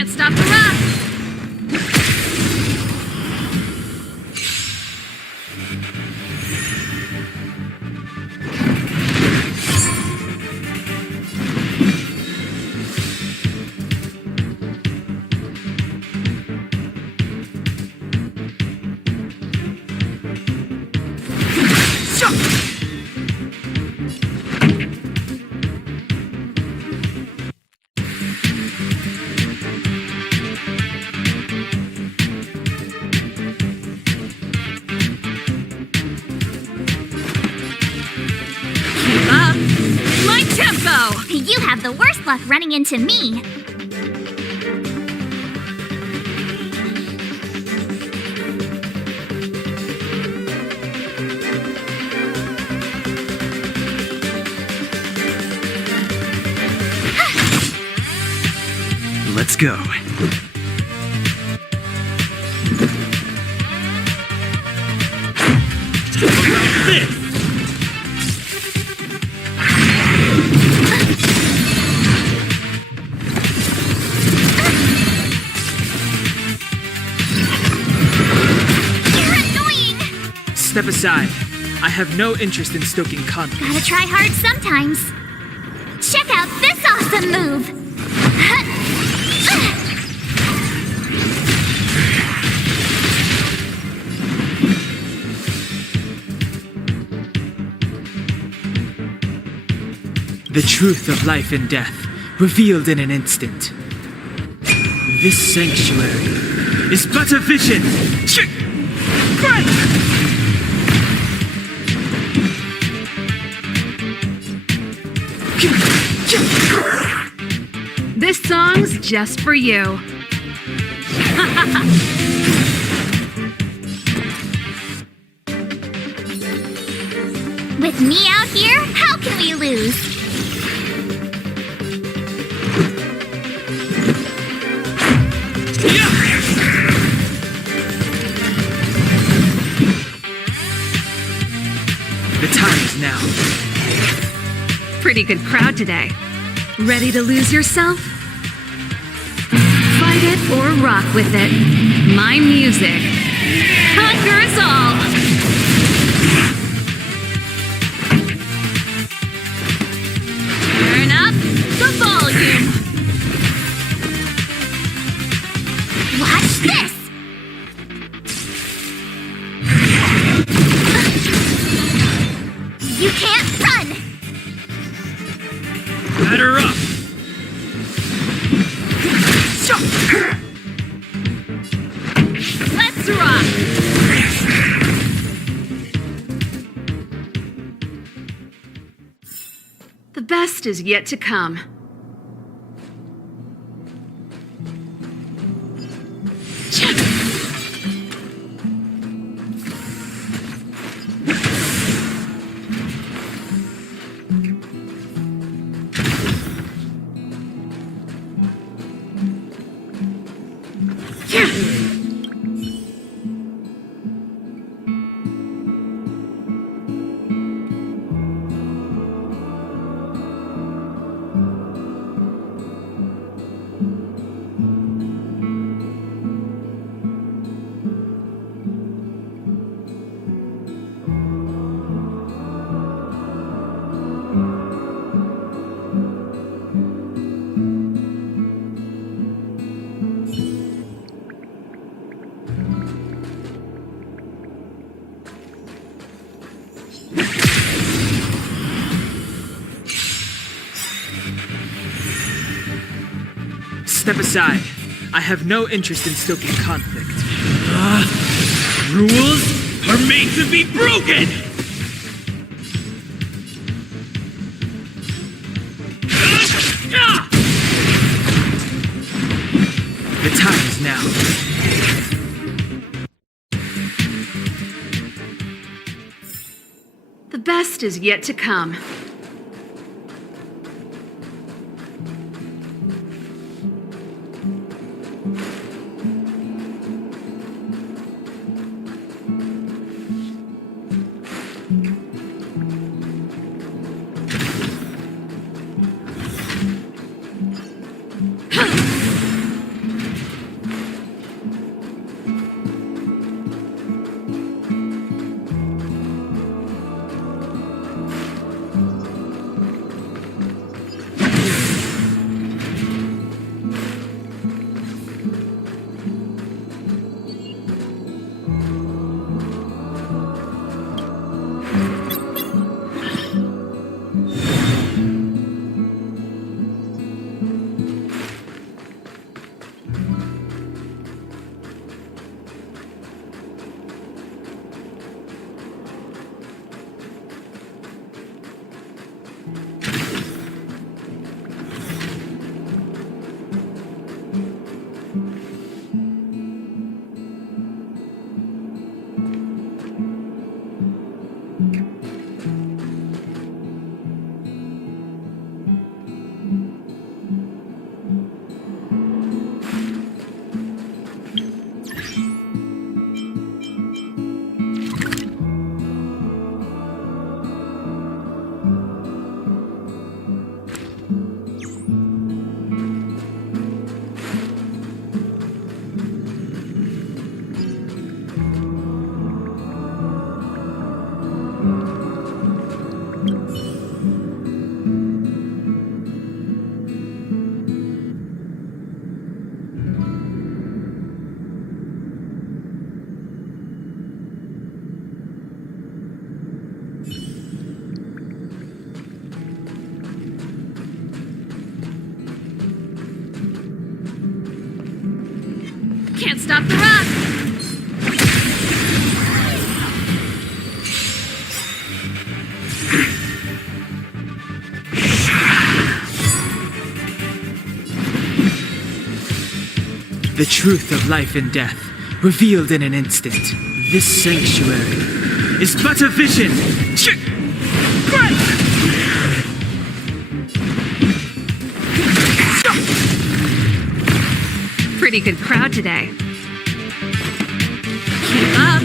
Can't stop the rush! You have the worst luck running into me. Let's go. This! Step aside. I have no interest in stoking conflict. Gotta try hard sometimes. Check out this awesome move! The truth of life and death, revealed in an instant. This sanctuary is but a vision! This song's just for you. With me out here, how can we lose? The time is now. Pretty good crowd today. Ready to lose yourself? Fight it or rock with it. My music conquers all! Turn up the volume! Watch this! You can't run! Batter up! Let's rock! The best is yet to come. Step aside. I have no interest in stoking conflict. Rules are made to be broken! The time is now. The best is yet to come. stop the rock! The truth of life and death, revealed in an instant. This sanctuary is but a vision. Pretty good crowd today. Keep up!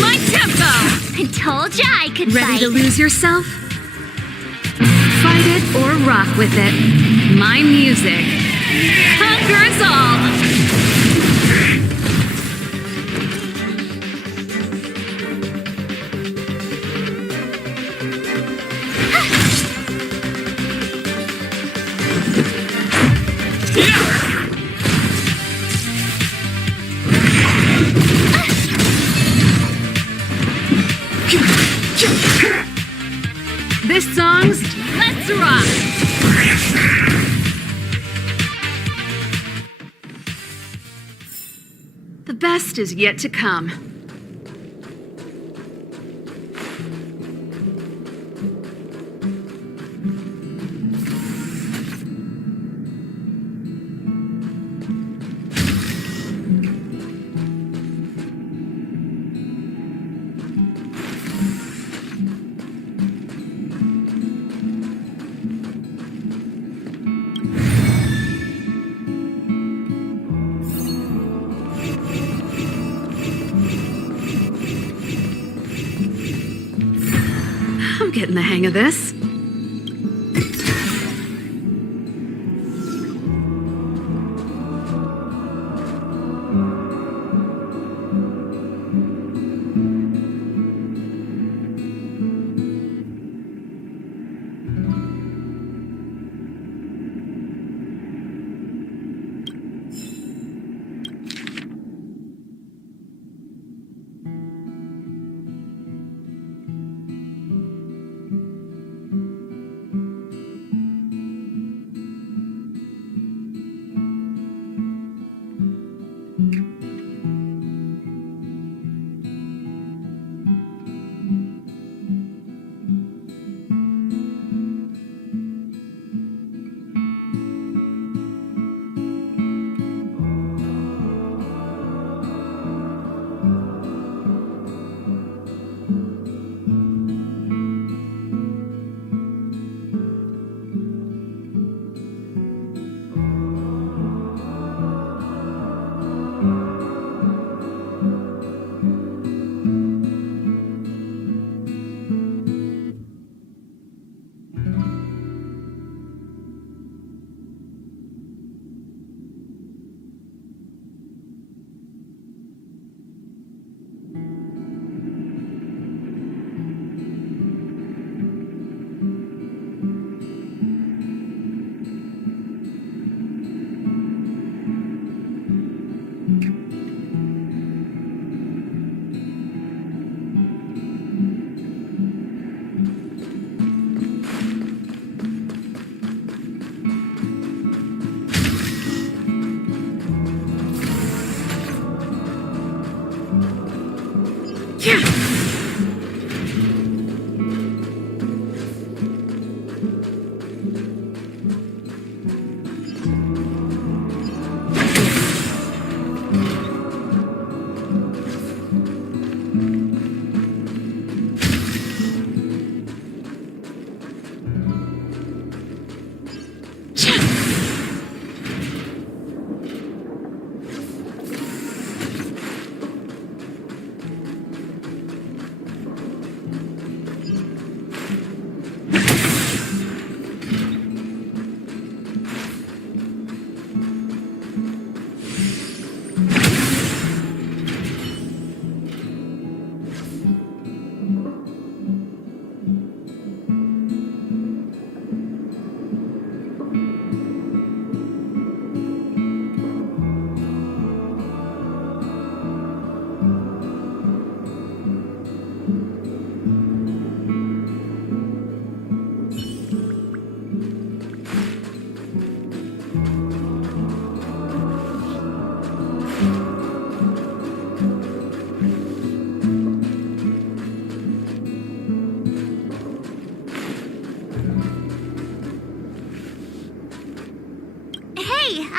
My tempo! I told ya I could Ready fight. to lose yourself? Fight it or rock with it. My music conquers all! This song's Let's Rock! The best is yet to come. I'm getting the hang of this.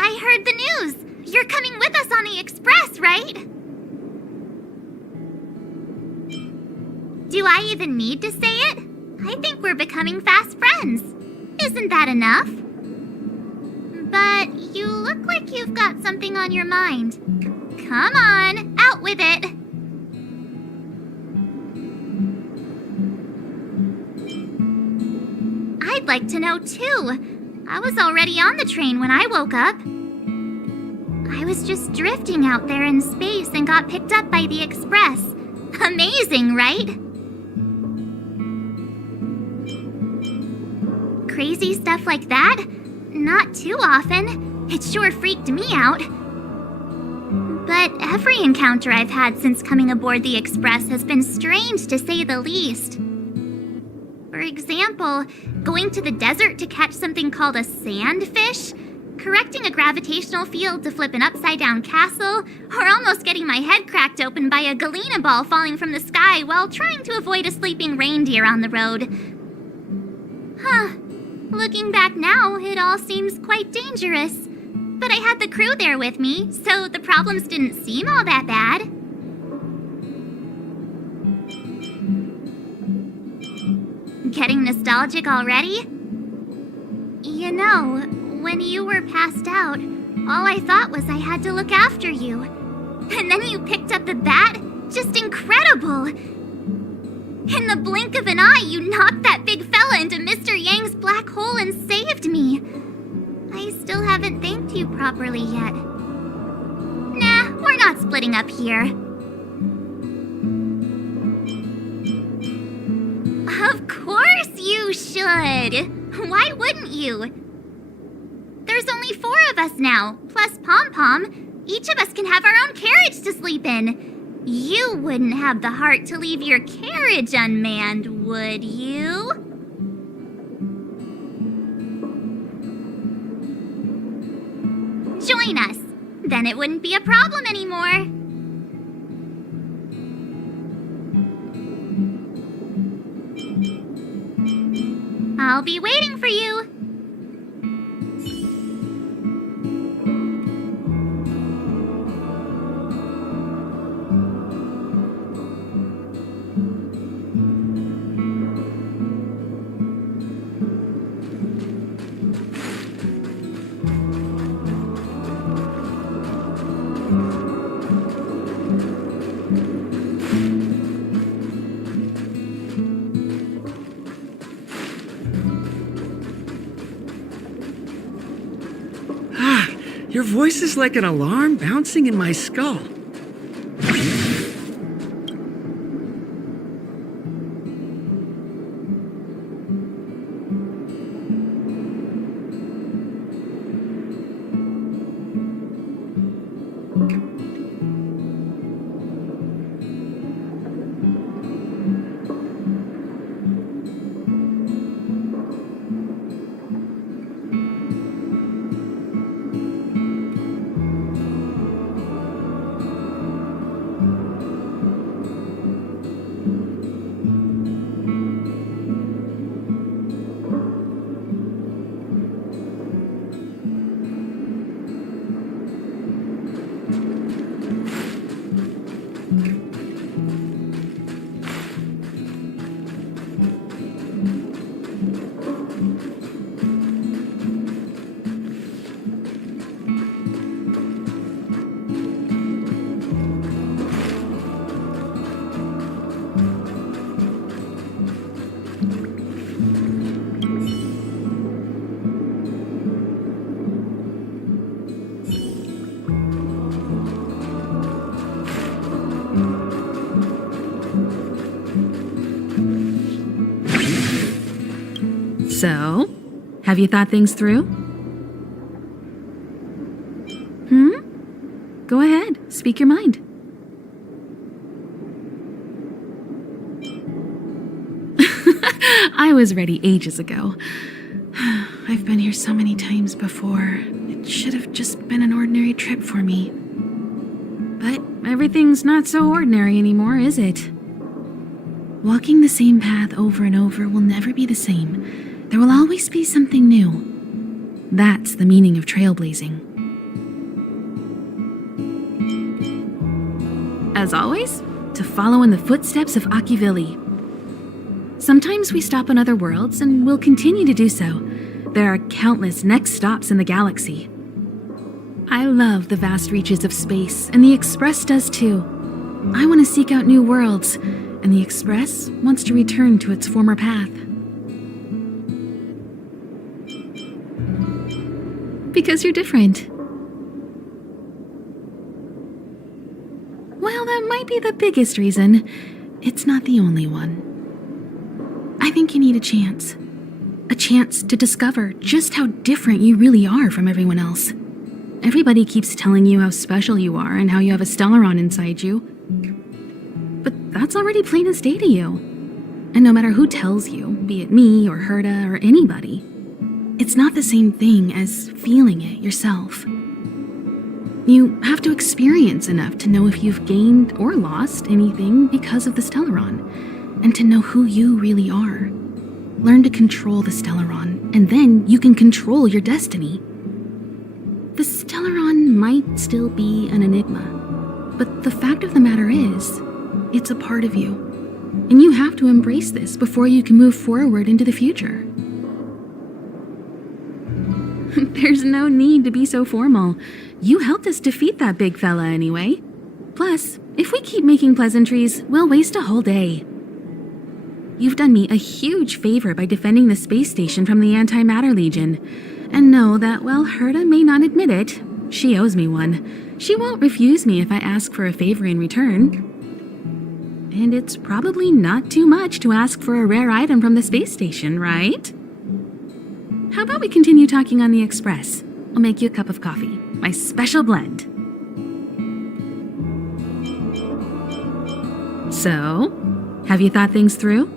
I heard the news. You're coming with us on the express, right? Do I even need to say it? I think we're becoming fast friends. Isn't that enough? But you look like you've got something on your mind. Come on, out with it. I'd like to know too. I was already on the train when I woke up. I was just drifting out there in space and got picked up by the express. Amazing, right? Crazy stuff like that? Not too often. It sure freaked me out. But every encounter I've had since coming aboard the express has been strange to say the least. For example, going to the desert to catch something called a sandfish, correcting a gravitational field to flip an upside-down castle, or almost getting my head cracked open by a galena ball falling from the sky while trying to avoid a sleeping reindeer on the road. Huh. Looking back now, it all seems quite dangerous. But I had the crew there with me, so the problems didn't seem all that bad. Getting nostalgic already? You know, when you were passed out, all I thought was I had to look after you. And then you picked up the bat? Just incredible! In the blink of an eye, you knocked that big fella into Mr. Yang's black hole and saved me. I still haven't thanked you properly yet. Nah, we're not splitting up here. Of course you should! Why wouldn't you? There's only 4 of us now, plus Pom Pom. Each of us can have our own carriage to sleep in. You wouldn't have the heart to leave your carriage unmanned, would you? Join us. Then it wouldn't be a problem anymore. I'll be waiting for you. Your voice is like an alarm bouncing in my skull. So, have you thought things through? Go ahead, speak your mind. I was ready ages ago. I've been here so many times before. It should have just been an ordinary trip for me. But everything's not so ordinary anymore, is it? Walking the same path over and over will never be the same. There will always be something new. That's the meaning of trailblazing. as always, to follow in the footsteps of Akivili. Sometimes we stop on other worlds, and we'll continue to do so. There are countless next stops in the galaxy. I love the vast reaches of space, and the Express does too. I want to seek out new worlds, and the Express wants to return to its former path. Because you're different. Well, that might be the biggest reason. It's not the only one. I think you need a chance. A chance to discover just how different you really are from everyone else. Everybody keeps telling you how special you are and how you have a Stellaron inside you. But that's already plain as day to you. And no matter who tells you, be it me or Herta or anybody, it's not the same thing as feeling it yourself. You have to experience enough to know if you've gained or lost anything because of the Stellaron, and to know who you really are. Learn to control the Stellaron, and then you can control your destiny. The Stellaron might still be an enigma, but the fact of the matter is, it's a part of you. And you have to embrace this before you can move forward into the future. There's no need to be so formal. You helped us defeat that big fella anyway. Plus, if we keep making pleasantries, we'll waste a whole day. You've done me a huge favor by defending the space station from the Antimatter Legion. And know that while Herta may not admit it, she owes me one. She won't refuse me if I ask for a favor in return. And it's probably not too much to ask for a rare item from the space station, right? How about we continue talking on the Express? I'll make you a cup of coffee, my special blend. So, have you thought things through?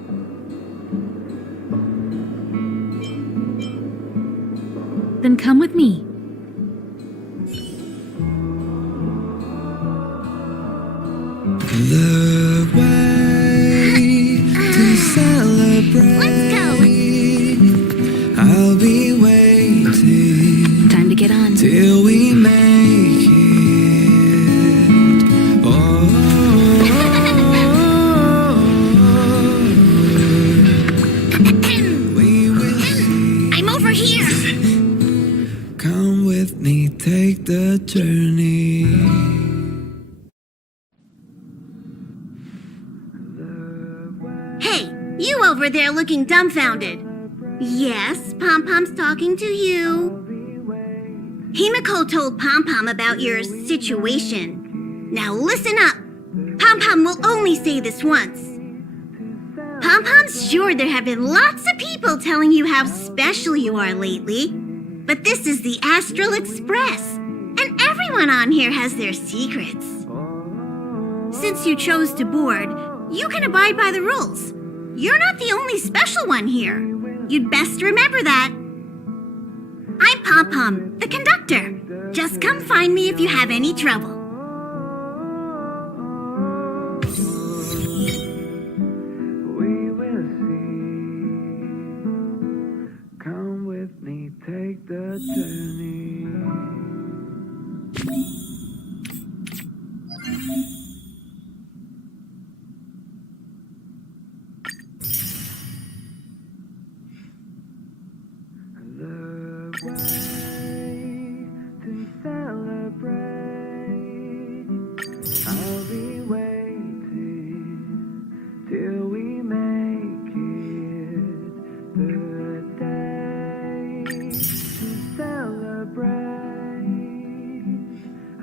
Then come with me. The way to celebrate. Let's go. I'll be waiting Time to get on. till we make it. Oh, we will see. I'm over here. Come with me, take the journey. Hey, you over there looking dumbfounded. Yes, Pom-Pom's talking to you. Himiko told Pom-Pom about your situation. Now listen up. Pom-Pom will only say this once. Pom-Pom's sure there have been lots of people telling you how special you are lately. But this is the Astral Express, and everyone on here has their secrets. Since you chose to board, you can abide by the rules. You're not the only special one here. You'd best remember that. I'm Pom-Pom, the conductor. Just come find me if you have any trouble. We will see. Come with me, take the journey. The way to celebrate. I'll be waiting till we make it. The day to celebrate.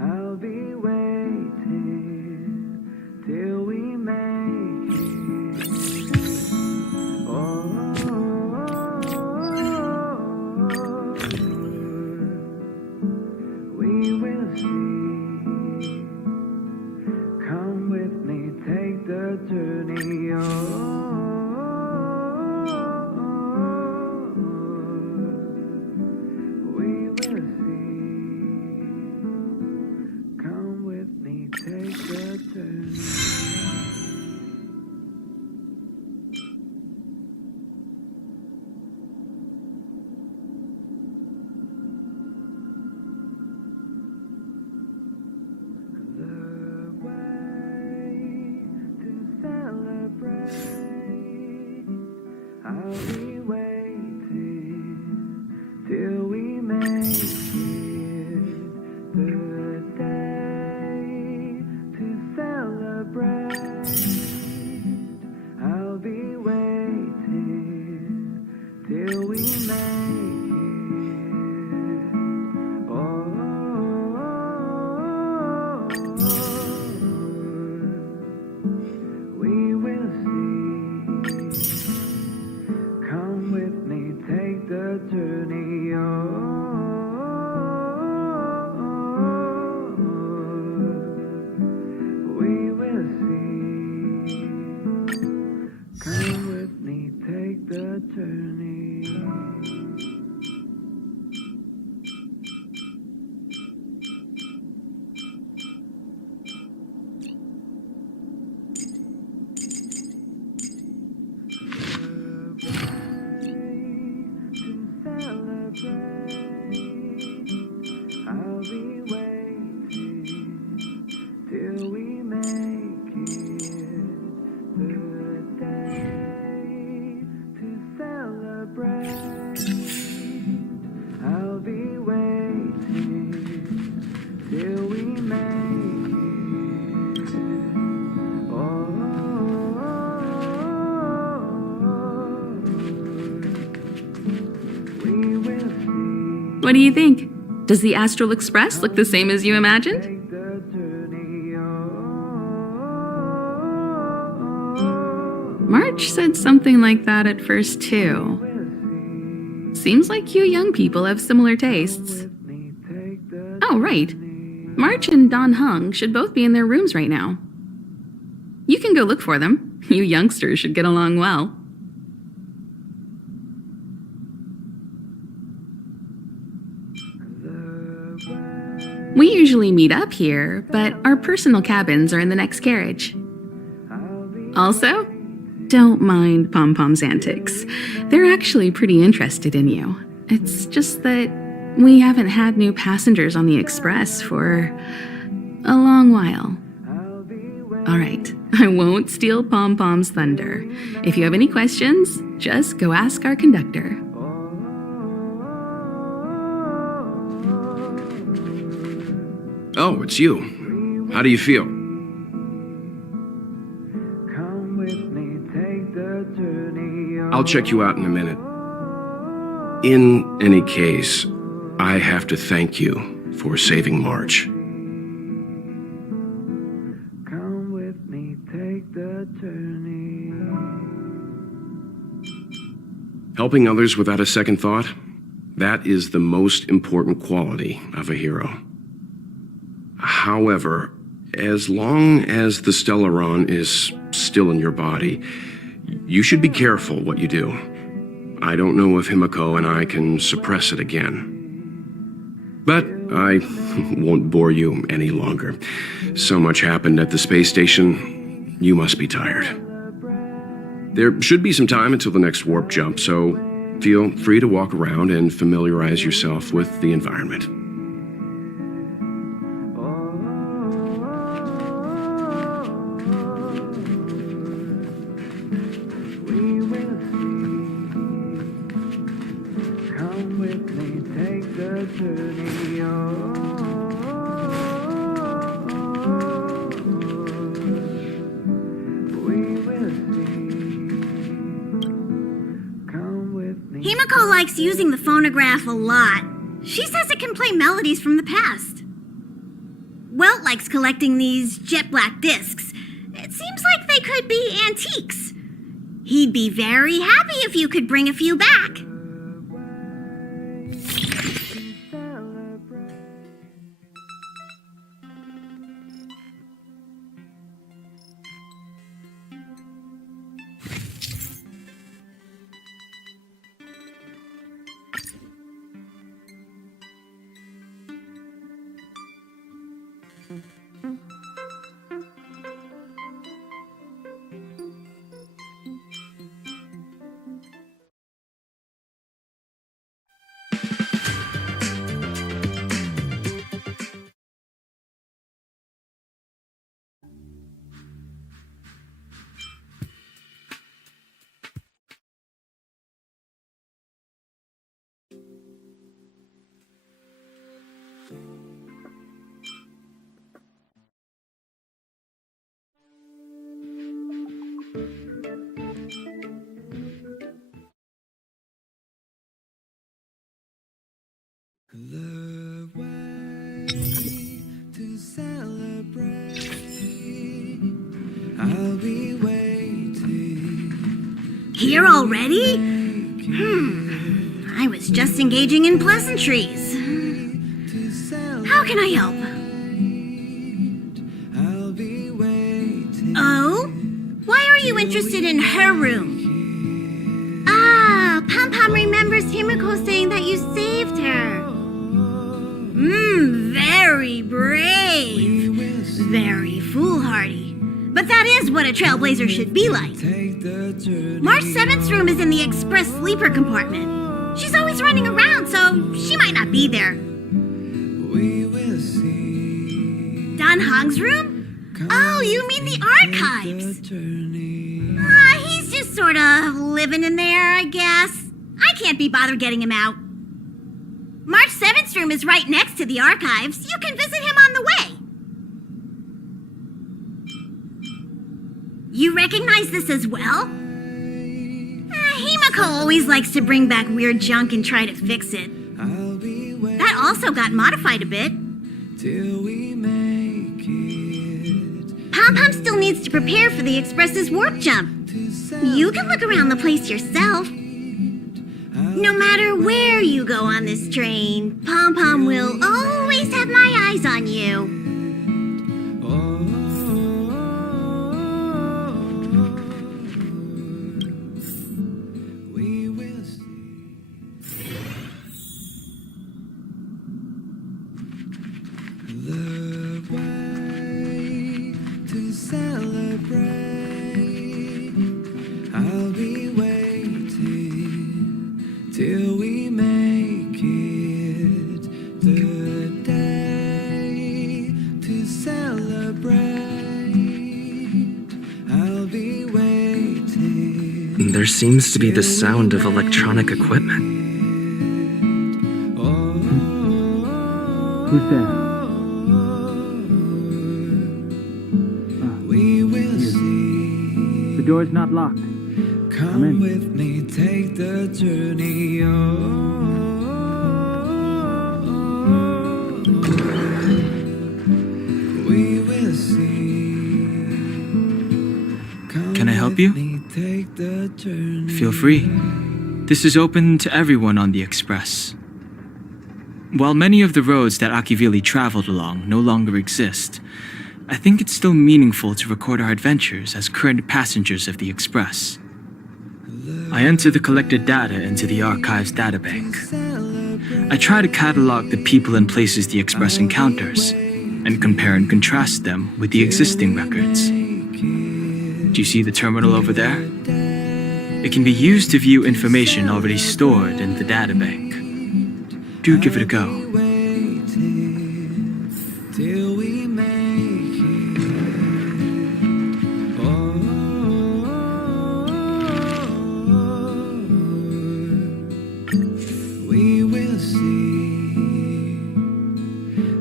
I'll be waiting till we make it. Oh. be waiting till we make it the day to celebrate. I'll be waiting till we make it. Oh, we will see. Come with me, take the journey. We will see. Come with me, take the journey. I'll be waiting till we make it the day to celebrate. I'll be waiting till we make it. Oh, we will see. What do you think? Does the Astral Express look the same as you imagined? Take the journey. March said something like that at first, too. Seems like you young people have similar tastes. Oh, right. March and Don Hung should both be in their rooms right now. You can go look for them. You youngsters should get along well. We usually meet up here, but our personal cabins are in the next carriage. Also, don't mind Pom Pom's antics. They're actually pretty interested in you. It's just that we haven't had new passengers on the Express for a long while. All right, I won't steal Pom Pom's thunder. If you have any questions, just go ask our conductor. Oh, it's you. How do you feel? Come with me, take the journey. I'll check you out in a minute. In any case, I have to thank you for saving March. Come with me, take the journey. Helping others without a second thought, that is the most important quality of a hero. However, as long as the Stellaron is still in your body, you should be careful what you do. I don't know if Himiko and I can suppress it again. But I won't bore you any longer. So much happened at the space station, you must be tired. There should be some time until the next warp jump, so feel free to walk around and familiarize yourself with the environment. We will see. Come with me, take the journey. We will see. Come with me. Himiko likes using the phonograph a lot. She says it can play melodies from the past. Welt likes collecting these jet black discs. It seems like they could be antiques. He'd be very happy if you could bring a few back. Here already? I was just engaging in pleasantries. How can I help? Oh? Why are you interested in her room? Ah, Pom Pom remembers Himiko saying that you saved her. Very brave. Very foolhardy. But that is what a trailblazer should be like. March 7th's room is in the express sleeper compartment. She's always running around, so she might not be there. Don Hong's room? Oh, you mean the archives? He's just sort of living in there, I guess. I can't be bothered getting him out. March 7th's room is right next to the archives. You can visit him on the way. You recognize this as well? Himiko always likes to bring back weird junk and try to fix it. That also got modified a bit. Pom Pom still needs to prepare for the Express's warp jump. You can look around the place yourself. No matter where you go on this train, Pom Pom will always have my eyes on you. There seems to be the sound of electronic equipment. Who's there? The door's not locked. Come in. With me, take the journey. We will see. Can I help you? Take the journey. Feel free. This is open to everyone on the Express. While many of the roads that Akivili traveled along no longer exist, I think it's still meaningful to record our adventures as current passengers of the Express. I enter the collected data into the Archives databank. I try to catalog the people and places the Express encounters, and compare and contrast them with the existing records. Do you see the terminal over there? It can be used to view information already stored in the databank. Do give it a go. Till we make it. We will see.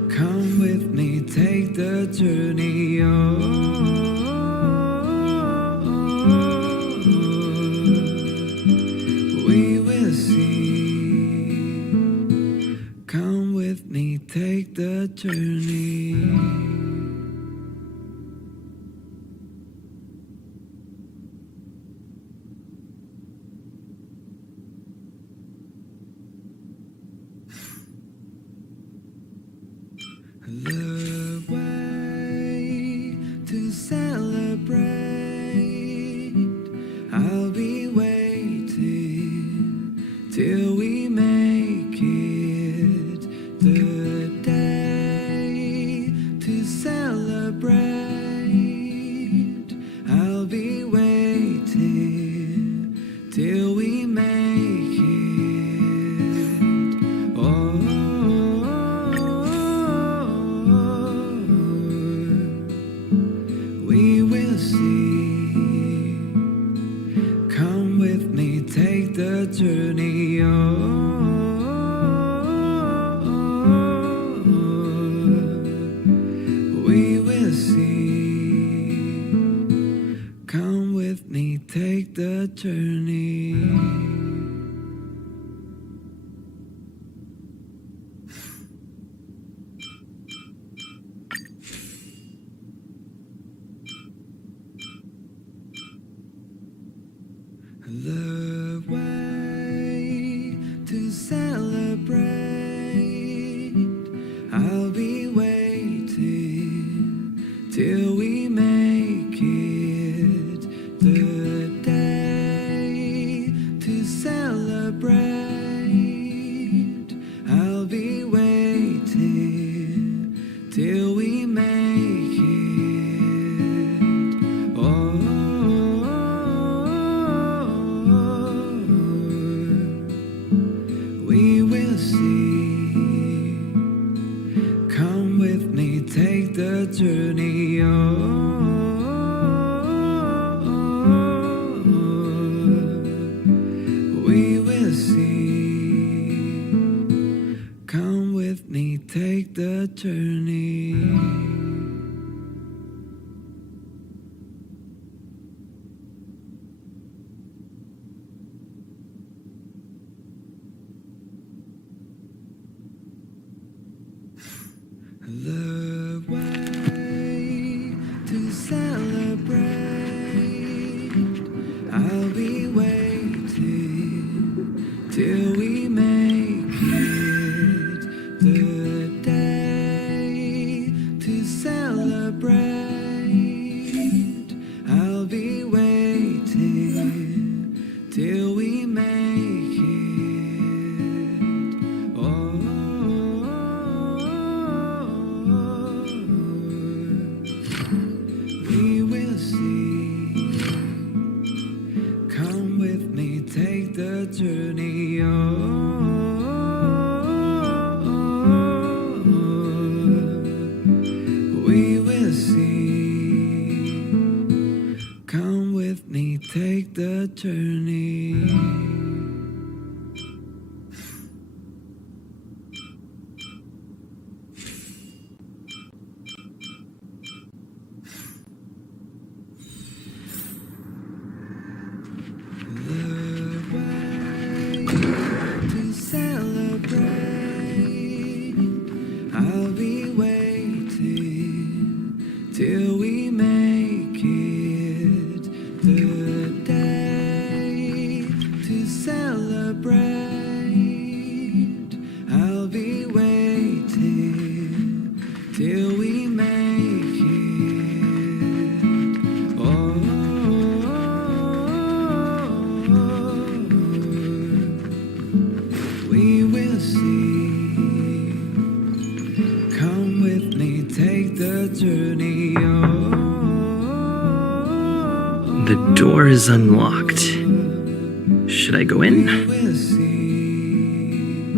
Come with me, take the journey. We will see. Come with me, take the journey. The way to celebrate. I'll be waiting till we make it. The day to celebrate. I'll be waiting till we make it. We will see. Come with me, take the journey. We will see. Come with me, take the journey. the way to celebrate. I'll be waiting till we make it the day to celebrate. I'll be waiting till we make it. Oh, we will see. Come with me, take the journey. We will see. Come with me, take the journey. The way to celebrate. I'll be waiting till we make it the day to celebrate. I'll be waiting till we make it. Oh, we will see. Come with me, take the journey. We will see. Come with me, take the journey. The way to celebrate. I'll be waiting till we make it the day to celebrate. I'll be waiting till we make it. Oh, we will see. Come with me, take the journey. The door is unlocked. Should I go in? We'll see.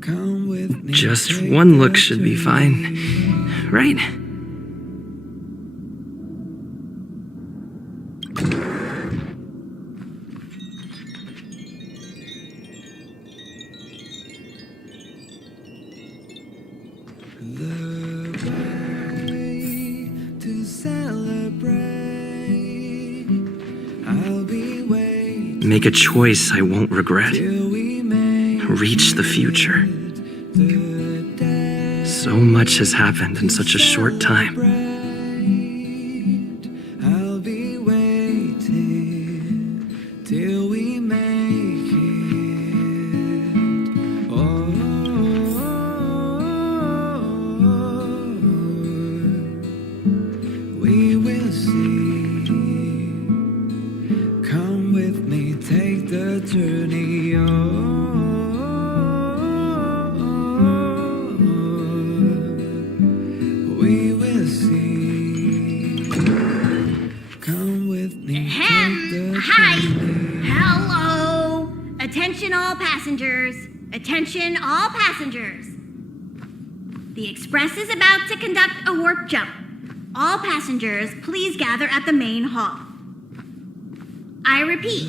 Come with me. Just take one the look should be fine, right? The way to celebrate. I'll be waiting Make a choice I won't regret. till we make Reach the future. the day. So much has happened in such a short time. I'll be waiting till we make it. Oh, we will see. Come with me, take the journey. We will see. Come with me, take the Hi. journey. Hello. Attention all passengers. Attention all passengers. The express is about to conduct a warp jump. All passengers, please gather at the main hall. I repeat,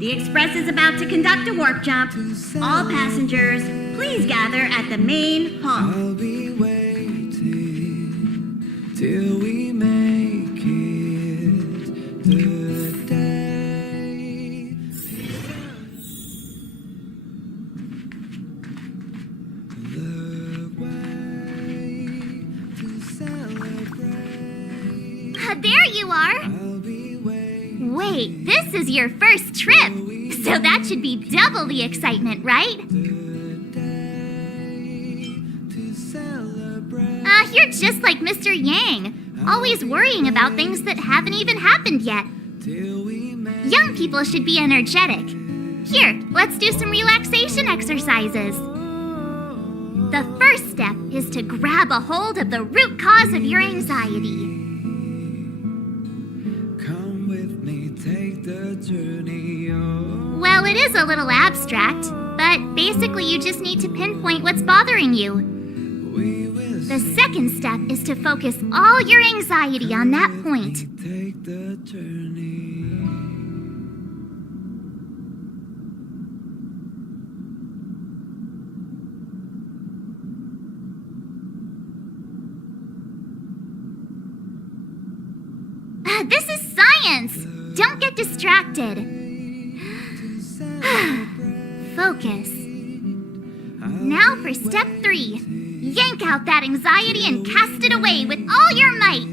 the express is about to conduct a warp jump. All passengers, please gather at the main hall. I'll be waiting till we make it the day. The way to celebrate. There you are. I'll be waiting. Wait, Wait, this is your first trip, so that should be double the excitement, right? You're just like Mr. Yang, always worrying about things that haven't even happened yet. Young people should be energetic. Here, let's do some relaxation exercises. The first step is to grab a hold of the root cause of your anxiety. Come with me, take the journey. Well, it is a little abstract, but basically you just need to pinpoint what's bothering you. The second step is to focus all your anxiety on that point. Take the journey. This is science! Don't get distracted. Focus. Now for step 3. Yank out that anxiety and cast it away with all your might.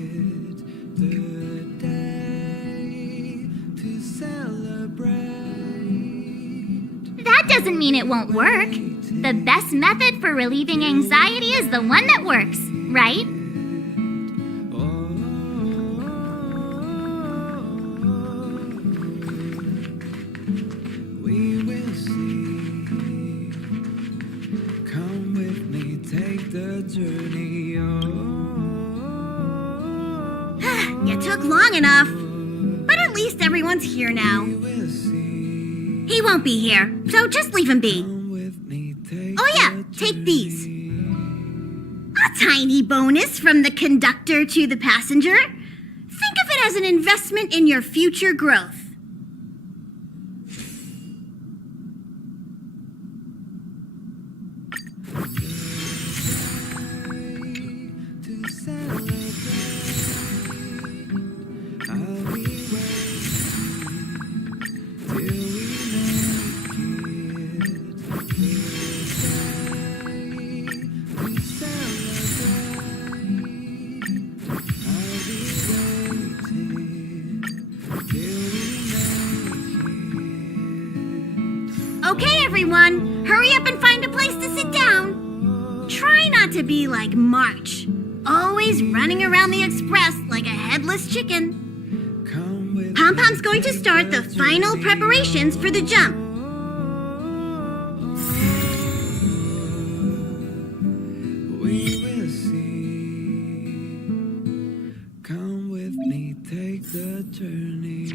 That doesn't mean it won't work. The best method for relieving anxiety is the one that works, right? We will see. Come with me, take the journey. You took long enough. But at least everyone's here now. We'll see. He won't be here, so just leave him be. Come with me, take Oh yeah, take these. A tiny bonus from the conductor to the passenger. Think of it as an investment in your future growth. to celebrate. I'll be waiting till we make it. To celebrate. I'll be waiting till we make it. Okay, everyone, hurry up and find a place to sit down. Try not to be like March, always running around the express like a headless chicken. Come with Pom-Pom's going to start the final preparations for the jump. we will see. Come with me, take the journey.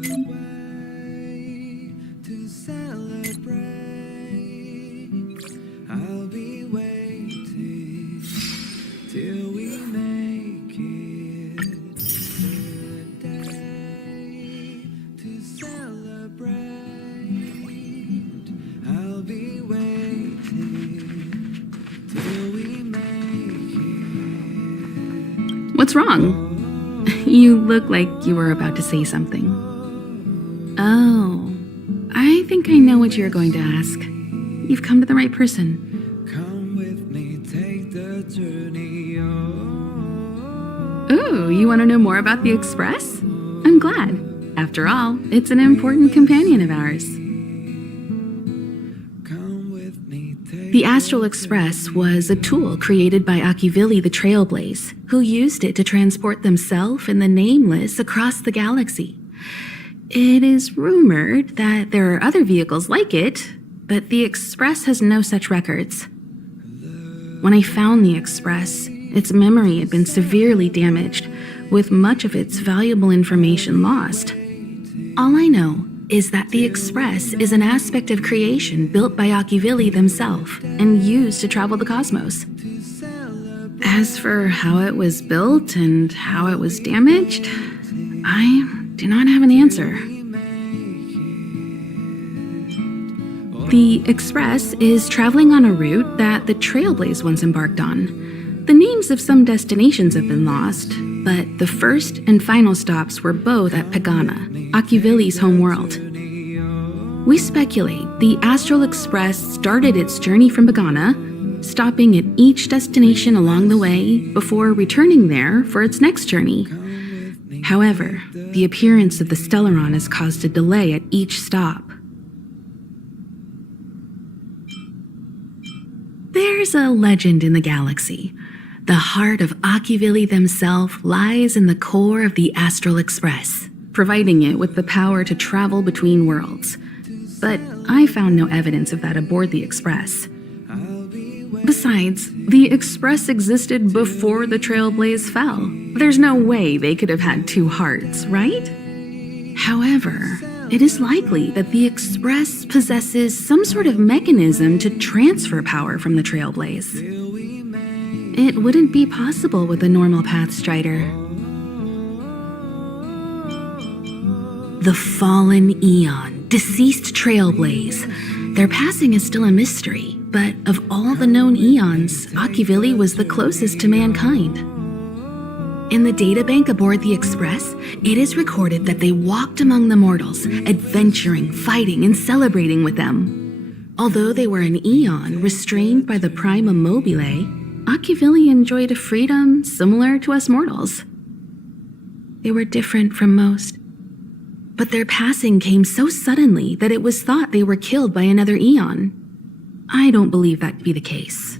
The way to celebrate. I'll be waiting till we make it. The day to celebrate. I'll be waiting till we make it. What's wrong? You look like you were about to say something. Oh, I think I know what you're going to ask. You've come to the right person. Come with me, take the journey. Ooh, you want to know more about the Express? I'm glad. After all, it's an important companion of ours. Come with me, take The Astral Express was a tool created by Akivili the Trailblaze, who used it to transport themselves and the Nameless across the galaxy. It is rumored that there are other vehicles like it, but the Express has no such records. When I found the Express, its memory had been severely damaged, with much of its valuable information lost. All I know is that the Express is an aspect of creation built by Akivili themselves and used to travel the cosmos. As for how it was built and how it was damaged, I do not have an answer. The Express is traveling on a route that the Trailblaze once embarked on. The names of some destinations have been lost, but the first and final stops were both at Pagana, Akivili's homeworld. We speculate the Astral Express started its journey from Pagana, stopping at each destination along the way before returning there for its next journey. However, the appearance of the Stellaron has caused a delay at each stop. There's a legend in the galaxy. The heart of Akivili themselves lies in the core of the Astral Express, providing it with the power to travel between worlds. But I found no evidence of that aboard the Express. Besides, the Express existed before the Trailblaze fell. There's no way they could have had two hearts, right? However, it is likely that the Express possesses some sort of mechanism to transfer power from the Trailblaze. It wouldn't be possible with a normal Path Strider. The fallen Eon, deceased Trailblaze. Their passing is still a mystery, but of all the known Eons, Akivili was the closest to mankind. In the databank aboard the Express, it is recorded that they walked among the mortals, adventuring, fighting, and celebrating with them. Although they were an Eon restrained by the Prima Mobile, Akivili enjoyed a freedom similar to us mortals. They were different from most, but their passing came so suddenly that it was thought they were killed by another Eon. I don't believe that to be the case.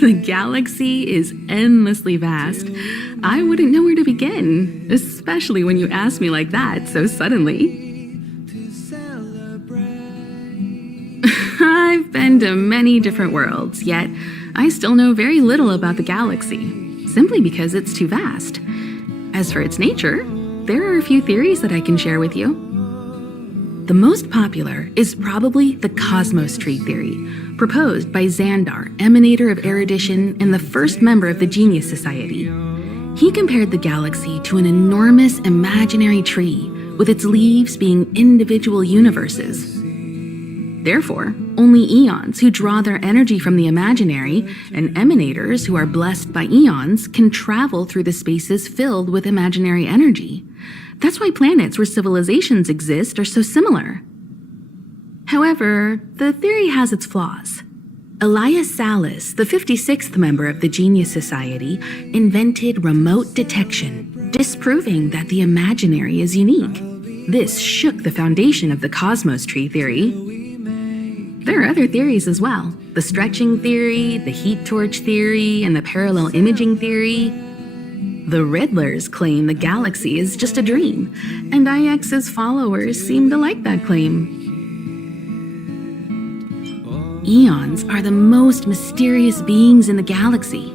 The galaxy is endlessly vast. I wouldn't know where to begin, especially when you ask me like that so suddenly. I've been to many different worlds, yet I still know very little about the galaxy, simply because it's too vast. As for its nature, there are a few theories that I can share with you. The most popular is probably the Cosmos Tree theory, proposed by Xandar, emanator of erudition and the first member of the Genius Society. He compared the galaxy to an enormous imaginary tree, with its leaves being individual universes. Therefore, only Eons who draw their energy from the imaginary and emanators who are blessed by Eons can travel through the spaces filled with imaginary energy. That's why planets where civilizations exist are so similar. However, the theory has its flaws. Elias Salas, the 56th member of the Genius Society, invented remote detection, disproving that the imaginary is unique. This shook the foundation of the Cosmos Tree theory. There are other theories as well. The stretching theory, the heat torch theory, and the parallel imaging theory. The Riddlers claim the galaxy is just a dream, and IX's followers seem to like that claim. Eons are the most mysterious beings in the galaxy.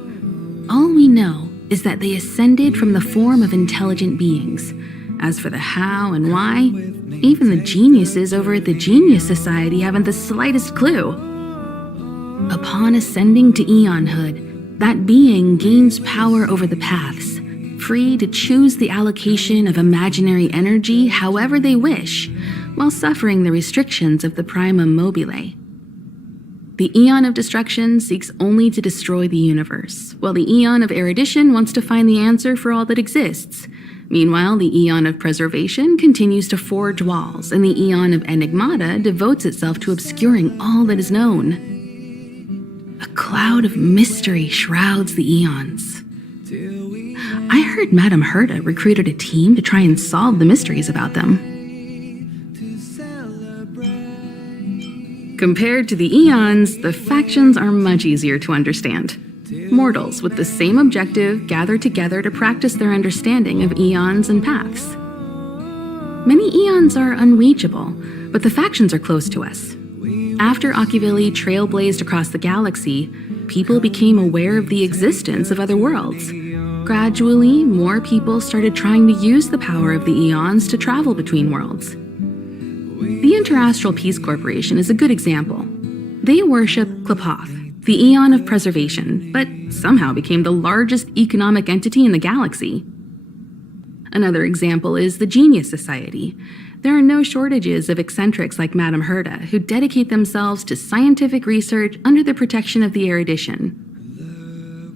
All we know is that they ascended from the form of intelligent beings. As for the how and why, even the geniuses over at the Genius Society haven't the slightest clue. Upon ascending to Eonhood, that being gains power over the paths, free to choose the allocation of imaginary energy however they wish, while suffering the restrictions of the Prima Mobile. The Eon of Destruction seeks only to destroy the universe, while the Eon of Erudition wants to find the answer for all that exists. Meanwhile, the Eon of Preservation continues to forge walls, and the Eon of Enigmata devotes itself to obscuring all that is known. A cloud of mystery shrouds the Eons. I heard Madame Herta recruited a team to try and solve the mysteries about them. Compared to the Eons, the factions are much easier to understand. Mortals with the same objective gather together to practice their understanding of Eons and paths. Many Eons are unreachable, but the factions are close to us. After Akivili trailblazed across the galaxy, people became aware of the existence of other worlds. Gradually, more people started trying to use the power of the Eons to travel between worlds. The Interastral Peace Corporation is a good example. They worship Klapoth, the Eon of Preservation, but somehow became the largest economic entity in the galaxy. Another example is the Genius Society. There are no shortages of eccentrics like Madame Herda who dedicate themselves to scientific research under the protection of the erudition.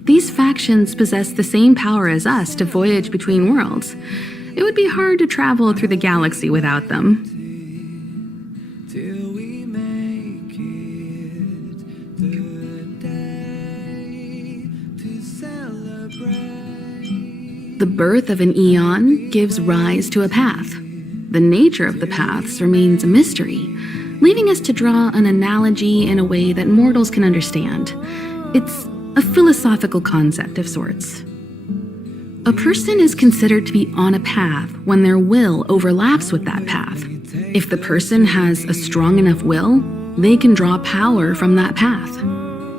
These factions possess the same power as us to voyage between worlds. It would be hard to travel through the galaxy without them. Till we make it the day to celebrate. The birth of an eon gives rise to a path. The nature of the paths remains a mystery, leaving us to draw an analogy in a way that mortals can understand. It's a philosophical concept of sorts. A person is considered to be on a path when their will overlaps with that path. If the person has a strong enough will, they can draw power from that path.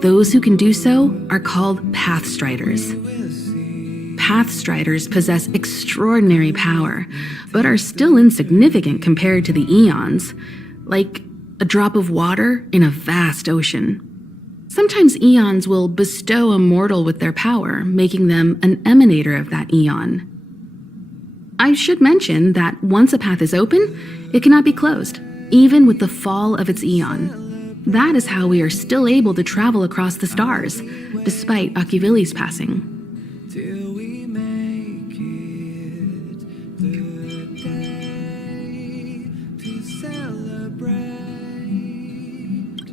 Those who can do so are called Pathstriders. Pathstriders possess extraordinary power, but are still insignificant compared to the eons, like a drop of water in a vast ocean. Sometimes eons will bestow a mortal with their power, making them an emanator of that eon. I should mention that once a path is open, it cannot be closed, even with the fall of its eon. That is how we are still able to travel across the stars, despite Akivili's passing. Till we make it the day to celebrate.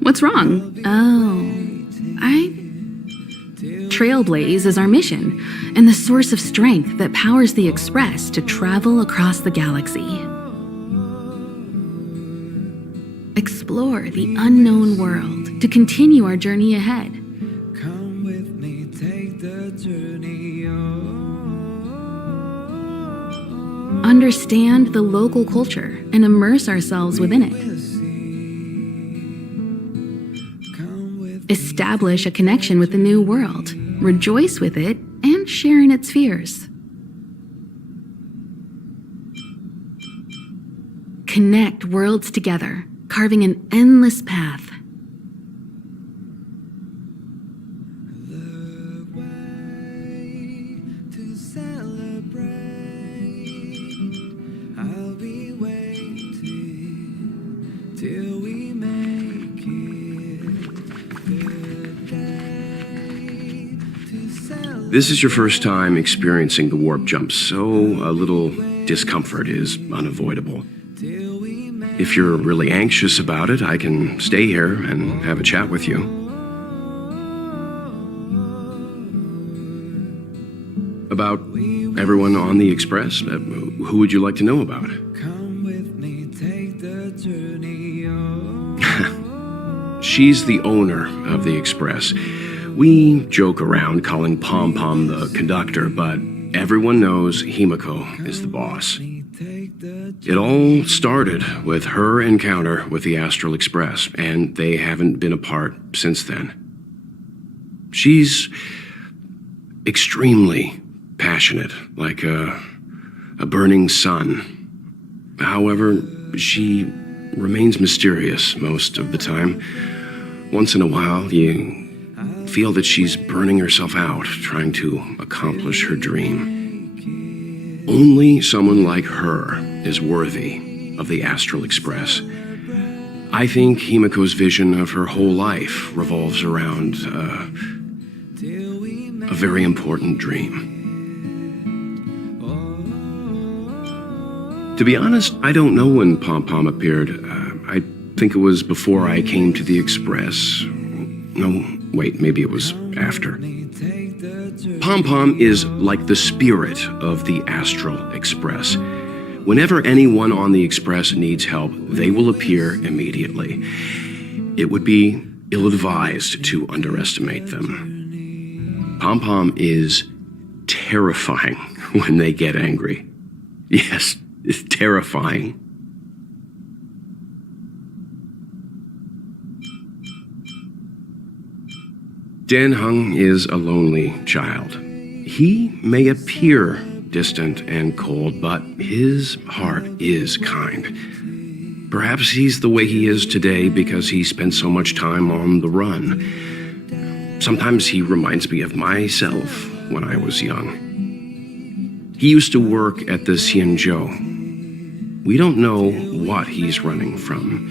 What's wrong? Trailblaze is our mission, and the source of strength that powers the Express to travel across the galaxy. Explore the unknown world to continue our journey ahead. Come with me, take the journey on. Understand the local culture and immerse ourselves within it. Establish a connection with the new world, rejoice with it, and share in its fears. Connect worlds together, carving an endless path. The way to celebrate. I'll be waiting till we make it the day to celebrate. This is your first time experiencing the warp jump, so a little discomfort is unavoidable. If you're really anxious about it, I can stay here and have a chat with you. About everyone on the Express? Who would you like to know about? Come with me, take the journey on. She's the owner of the Express. We joke around calling Pom Pom the conductor, but everyone knows Himiko is the boss. It all started with her encounter with the Astral Express, and they haven't been apart since then. She's extremely passionate, like a burning sun. However, she remains mysterious most of the time. Once in a while, you feel that she's burning herself out, trying to accomplish her dream. Only someone like her is worthy of the Astral Express. I think Himiko's vision of her whole life revolves around a very important dream. To be honest, I don't know when Pom Pom appeared. I think it was before I came to the Express. No, wait, maybe it was after. Pom Pom is like the spirit of the Astral Express. Whenever anyone on the Express needs help, they will appear immediately. It would be ill-advised to underestimate them. Pom Pom is terrifying when they get angry. Yes, it's terrifying. Dan Hung is a lonely child. He may appear distant and cold, but his heart is kind. Perhaps he's the way he is today because he spent so much time on the run. Sometimes he reminds me of myself when I was young. He used to work at the Xianzhou. We don't know what he's running from.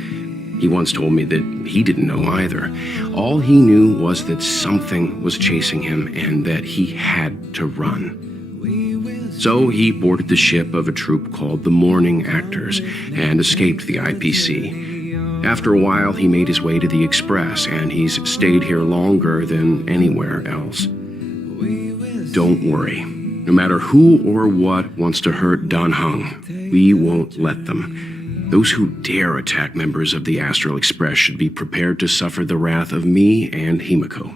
He once told me that he didn't know either. All he knew was that something was chasing him and that he had to run. So he boarded the ship of a troupe called the Morning Actors and escaped the IPC. After a while, he made his way to the Express, and he's stayed here longer than anywhere else. Don't worry. No matter who or what wants to hurt Dan Heng, we won't let them. Those who dare attack members of the Astral Express should be prepared to suffer the wrath of me and Himiko.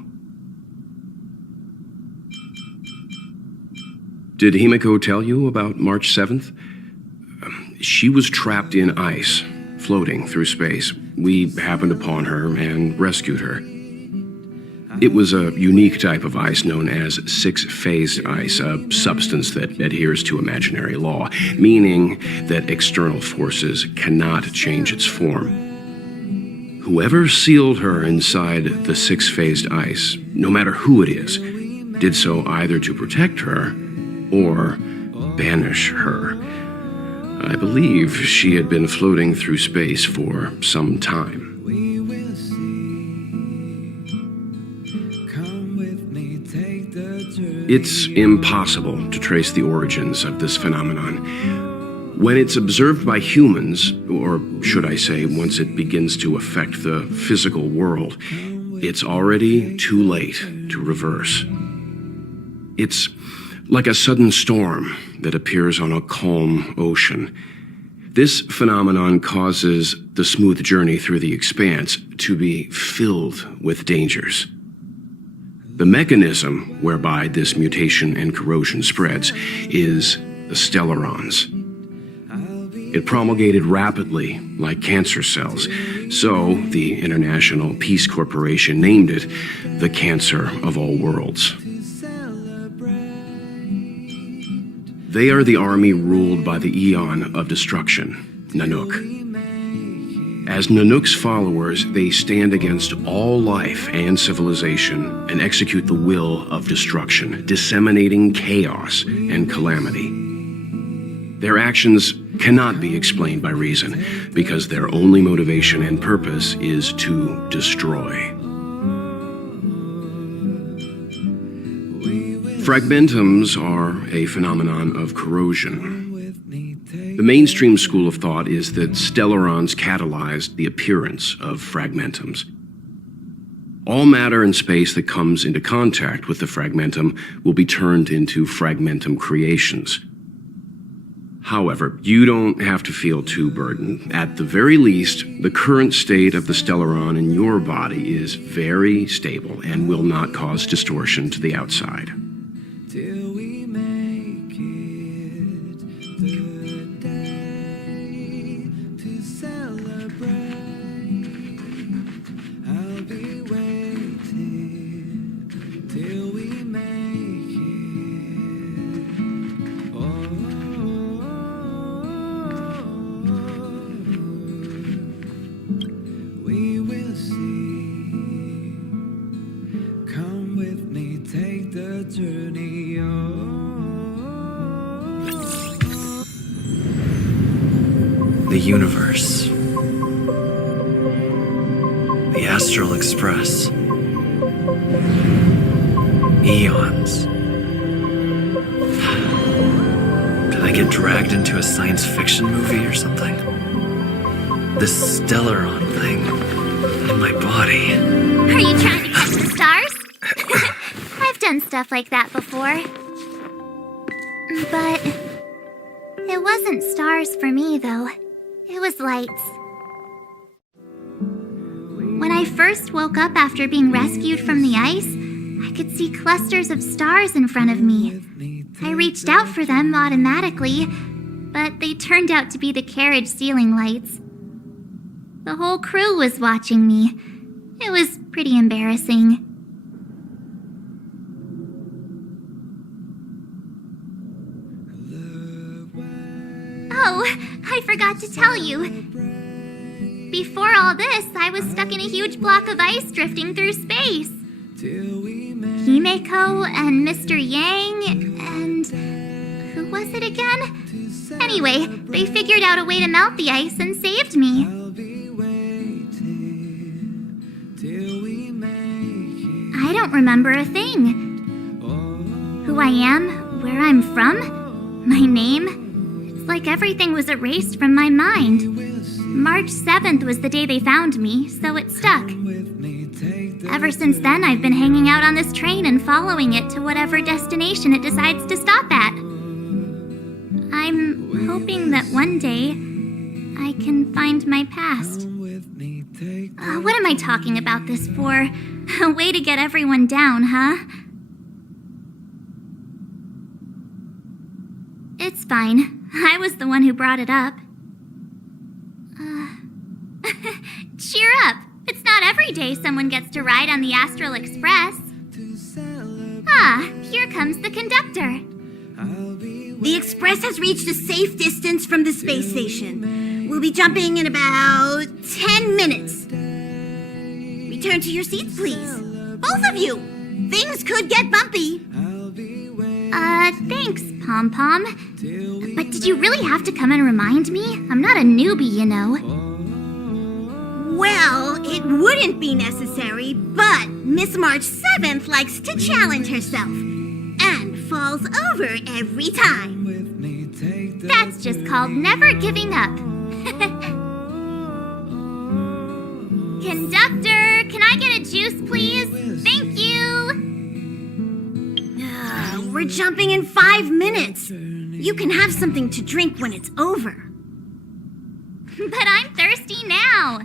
Did Himiko tell you about March 7th? She was trapped in ice, floating through space. We happened upon her and rescued her. It was a unique type of ice known as six-phased ice, a substance that adheres to imaginary law, meaning that external forces cannot change its form. Whoever sealed her inside the six-phased ice, no matter who it is, did so either to protect her or banish her. I believe she had been floating through space for some time. It's impossible to trace the origins of this phenomenon. When it's observed by humans, or should I say, once it begins to affect the physical world, it's already too late to reverse. It's like a sudden storm that appears on a calm ocean. This phenomenon causes the smooth journey through the expanse to be filled with dangers. The mechanism whereby this mutation and corrosion spreads is the stellarons. It promulgated rapidly like cancer cells, so the International Peace Corporation named it the Cancer of All Worlds. They are the army ruled by the Eon of Destruction, Nanook. As Nanook's followers, they stand against all life and civilization and execute the will of destruction, disseminating chaos and calamity. Their actions cannot be explained by reason, because their only motivation and purpose is to destroy. Fragmentums are a phenomenon of corrosion. The mainstream school of thought is that stellarons catalyzed the appearance of fragmentums. All matter in space that comes into contact with the fragmentum will be turned into fragmentum creations. However, you don't have to feel too burdened. At the very least, the current state of the stellaron in your body is very stable and will not cause distortion to the outside. Till we make it the day to celebrate. I'll be waiting till we make it. Oh, we will see. Come with me, take the journey. The universe. The Astral Express. Eons. Did I get dragged into a science fiction movie or something? This stellaron thing in my body. Are you trying to catch the stars? I've done stuff like that before. But it wasn't stars for me, though. It was lights. When I first woke up after being rescued from the ice, I could see clusters of stars in front of me. I reached out for them automatically, but they turned out to be the carriage ceiling lights. The whole crew was watching me. It was pretty embarrassing. Oh, I forgot to tell you. Before all this, I was stuck in a huge block of ice drifting through space. Himeko and Mr. Yang and... who was was it again? Anyway, they figured out a way to melt the ice and saved me. I don't remember a thing. Who I am, where I'm from, my name. It's like everything was erased from my mind. March 7th was the day they found me, so it stuck. Ever since then, I've been hanging out on this train and following it to whatever destination it decides to stop at. I'm hoping that one day I can find my past. What am I talking about this for? A way to get everyone down, huh? It's fine. I was the one who brought it up. Cheer up! It's not every day someone gets to ride on the Astral Express. Ah, here comes the conductor. The Express has reached a safe distance from the space station. We'll be jumping in about 10 minutes. Return to your seats, please. Both of you! Things could get bumpy. Thanks, Pom Pom. But did you really have to come and remind me? I'm not a newbie, you know. Well, it wouldn't be necessary, but Miss March 7th likes to challenge herself. And falls over every time. That's just called never giving up. Conductor, can I get a juice, please? Thank you! We're jumping in 5 minutes. You can have something to drink when it's over. But I'm thirsty now.